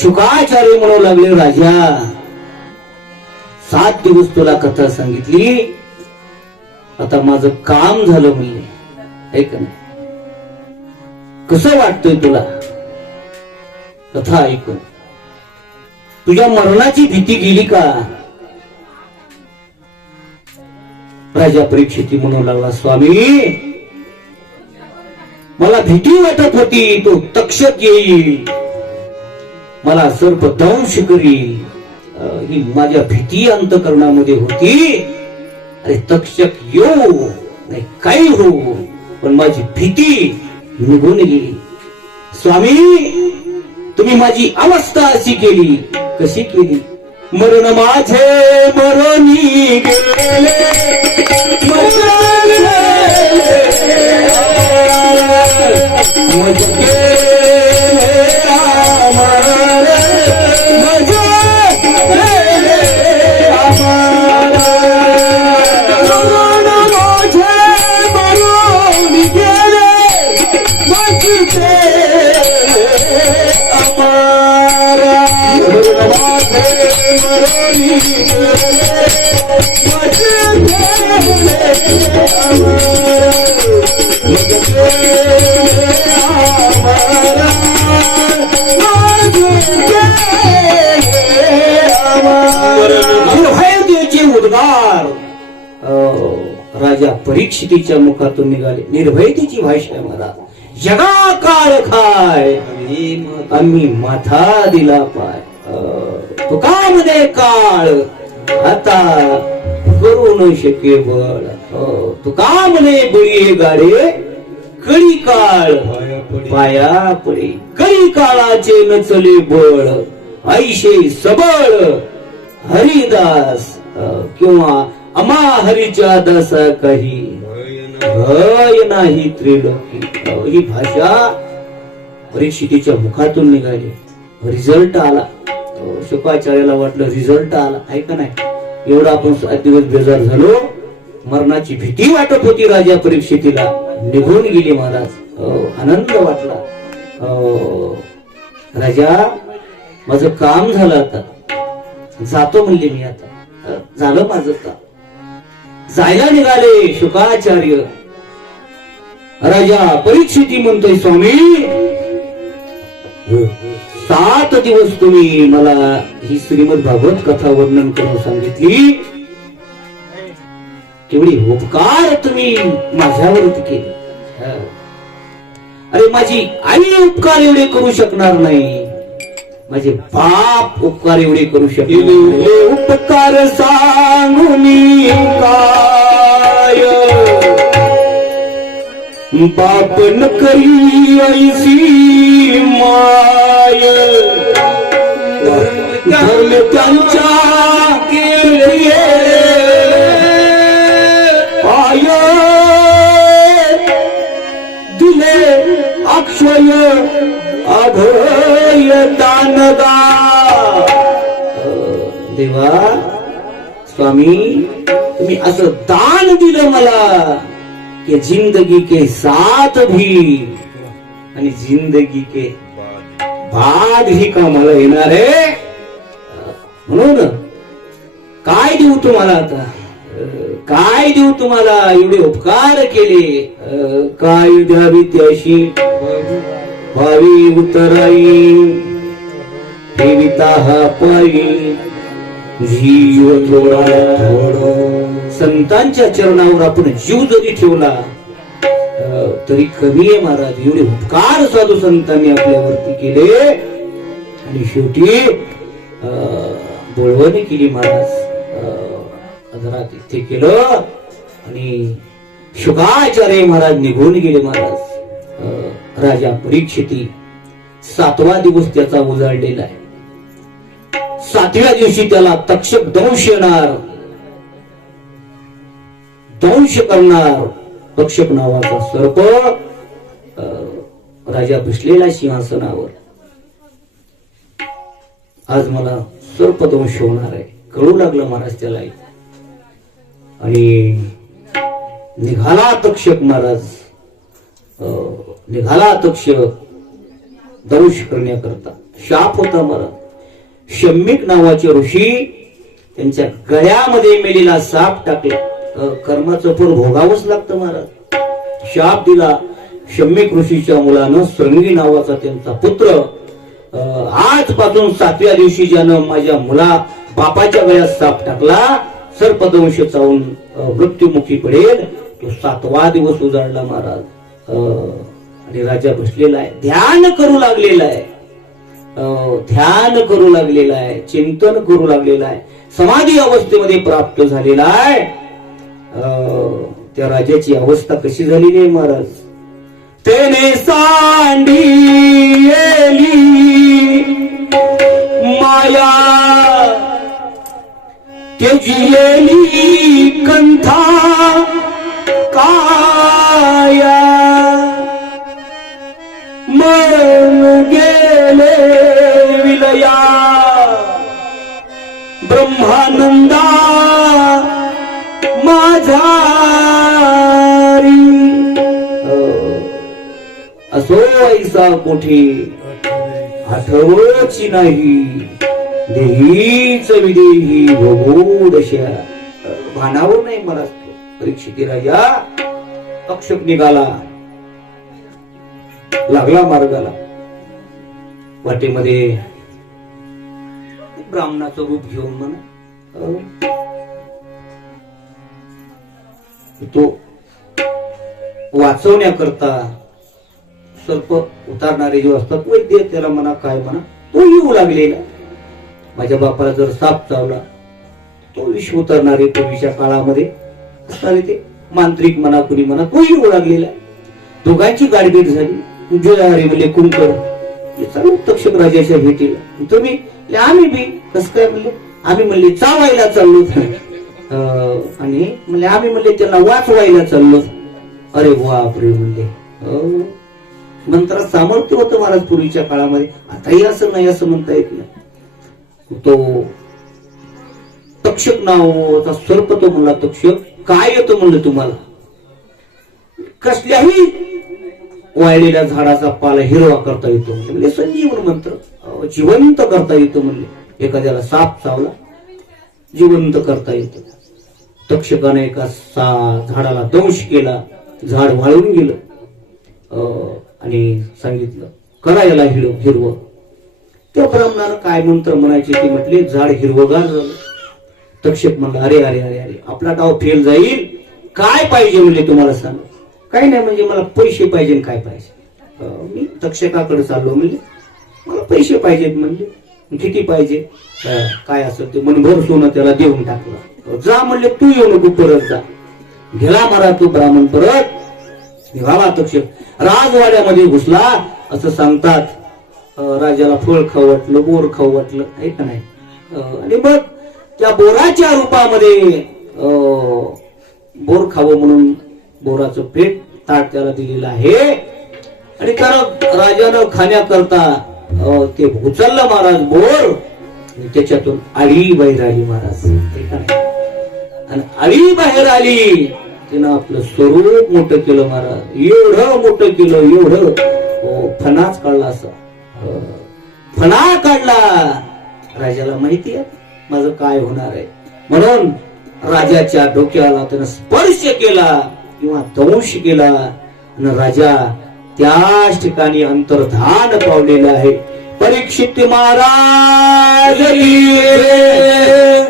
शुकाचार्य म्हणू लागले, राजा 7 दिवस तुला कथा सांगितली, आता माझं काम झालं म्हणले. ऐक ना, कसं वाटतंय तुला कथा ऐकून? तुझ्या मरणाची भीती गेली का? राजा परीक्षित म्हणू लागला, स्वामी मला भीती वाटत होती तो तक्षक येईल, मला सर्प दंश करील, ही माझ्या भीती अंतकरणामध्ये होती. अरे तक्षक येऊ नाही काही हो, पण माझी भीती निघून गेली. स्वामी तुम्ही माझी अवस्था अशी केली, कशी केली? मरण माझे मरणी गेले, उद्गार राजा परीक्षितीच्या मुखातून निघाले. निर्भयतेची भाषा मला, जगा काळ खाय आम्ही माथा दिला पाय. तुका म्हणे काळ आता करू न शके बळ, तुका म्हणे बळी गाडे कडी काळ पाया पडे. कडी काळाचे नचले बळ, ऐशे सबळ हरिदास किंवा अमा हरीच्या दासा काही भय नाही त्रिलोकी. ही भाषा परीक्षितीच्या मुखातून निघाली. रिझल्ट आला. शुकाचार्याला वाटलं रिझल्ट आला. ऐका नाही, एवढा आपण 7 दिवस बेजार झालो, मरणाची भीती वाटत होती राजा परीक्षितीला, निघून गेली महाराज. आनंद वाटला. राजा माझं काम झालं, आता जातो म्हणले मी, आता झालं माझं काम. जायला निघाले शुकाचार्य. राजा परीक्षिती म्हणतोय, स्वामी 7 दिवस तुम्ही मला ही श्रीमद भागवत कथा वर्णन करून सांगितली, केवढी उपकार तुम्ही माझ्यावरती केले. अरे माझी आई उपकार एवढे करू शकणार नाही, माझे बाप उपकार एवढे करू शकले. उपकार सांगून काय बाप न करी ऐसी माय, धर्म त्यांच्या केले पाय, दिले अक्षय अभय दानदा. देवा स्वामी तुम्ही असं दान दिलं मला कि जिंदगी के साथ भी आणि जिंदगी के बाद ही का मला येणार आहे. म्हणून काय देऊ तुम्हाला, आता काय देऊ तुम्हाला, एवढे उपकार केले, काय द्यावी त्याशी भावी उतराई ठेविता हा पायी जीव थोडा. संतांच्या चरणावर आपण जीव जरी ठेवला तरी कमी आहे महाराज. एवढे उपकार साधू संतांनी आपल्यावरती केले आणि शेवटी बोलवणी केली महाराज. जरा तिथे केलं आणि शुकाचार्य महाराज निघून गेले महाराज. राजा परीक्षिती 7वा दिवस त्याचा उजाडलेला आहे. 7व्या दिवशी त्याला तक्षक दंश येणार, दंश करणार. तक्षक नावाचा सर्प राजा बसलेला सिंहासनावर. आज मला सर्पदंश होणार आहे कळू लागलं महाराज त्याला. आणि निघाला तक्षक महाराज, निघाला तक्षक दंश करण्याकरता. शाप होता महाराज. शम्मिक नावाचे ऋषी त्यांच्या गळ्यामध्ये मेलेला साप टाकला. कर्माचं फळ भोगावंच लागतं महाराज. शाप दिला. शम्मिक ऋषीच्या मुलानं श्रृंगी नावाचा त्यांचा पुत्र आजपासून 7व्या दिवशी ज्यानं माझ्या मुला बापाच्या गळ्यात साप टाकला सर्पदंश चावून मृत्युमुखी पडेल, तो 7वा दिवस उजाडला महाराज. आणि राजा बसलेला आहे, ध्यान करू लागलेला आहे. ध्यान करू लागलेला आहे, चिंतन करू लागलेला आहे, समाधी अवस्थेमध्ये प्राप्त झालेला आहे. त्या राजाची अवस्था कशी झालेली आहे महाराज. तेने सांडिली माया तेजियेली कंथा काया मन गेले विलया ब्रह्मानंदा माझारी. असो ऐसा कोठे आठवची नाही देहीच विदेही भोगोदशा. भानावर नाही मला. परीक्षिती राजा तक्षक निघाला, लागला मार्गाला. वाटेमध्ये ब्राह्मणाचं रूप घेऊन म्हणा तो वाचवण्याकरता सर्प उतारणारे जे असतात वैद्य त्याला म्हणा काय म्हणा तो येऊ लागलेला. माझ्या बापाला जर साप चावला तो विष उतरणारे पूर्वीच्या काळामध्ये असणारे ते मांत्रिक म्हणा कुणी म्हणा तो येऊ लागलेला. दोघांची गाडबीट झाली. जुळारे म्हणले कुंकर चालू तक्षक राजाच्या भेटीला. तुम्ही आम्ही बी कसं काय म्हणले. आम्ही म्हणले चावायला चाललो आणि म्हणले आम्ही म्हणले त्यांना वाचवायला चाललो. अरे बापरे म्हणले. मंत्रात सामर्थ्य होतं महाराज पूर्वीच्या काळामध्ये. आताही असं नाही असं म्हणता येत नाही. तो तक्षक नावाचा सर्प तो म्हणला तक्षक काय येतं म्हणलं तुम्हाला. कसल्याही वाळलेल्या झाडाचा पाला हिरवा करता येतो म्हणजे संजीवन मंत्र जिवंत करता येतो म्हणले. एखाद्याला साप चावला जिवंत करता येतो. तक्षकाने एका झाडाला दंश केला, झाड वाळून गेलं आणि सांगितलं करा याला हिरवं. त्या ब्राह्मणानं काय मंत्र म्हणायचे ते म्हटले झाड हिरवगार झालं. तक्षक म्हणला अरे अरे अरे अरे आपला डाव फेल जाईल. काय पाहिजे म्हणले तुम्हाला सांग. काही नाही म्हणजे मला पैसे पाहिजे. काय पाहिजे. मी तक्षकाकडे चाललो म्हणले मला पैसे पाहिजेत म्हणले. किती पाहिजे काय असेल ते मनभर सोनं त्याला देऊन टाकलं. जा म्हणले तू येऊ नको परत जा. गेला महाराज तो ब्राह्मण परत निघाला. तक्षक राजवाड्यामध्ये घुसला असं सांगतात. राजाला फळ खाऊ वाटलं, बोर खाऊ वाटलं आहे का नाही. आणि मग त्या बोराच्या रूपामध्ये बोर खावं म्हणून बोराचं पेट ताट त्याला दिलेलं आहे. आणि त्याला राजानं खाण्याकरता ते उचललं महाराज बोर. त्याच्यातून आळी बाहेर आली महाराज. आणि आळी बाहेर आली. तिनं आपलं स्वरूप मोठं केलं महाराज. एवढं मोठं केलं एवढं फणाच काढला. असा फणा काढला. राजाला माहिती आहे माझं काय होणार आहे म्हणून राजाच्या डोक्याला त्यानं स्पर्श केला किंवा दंश केला. आणि राजा त्याच ठिकाणी अंतर्धान पावलेला आहे. परीक्षित महाराज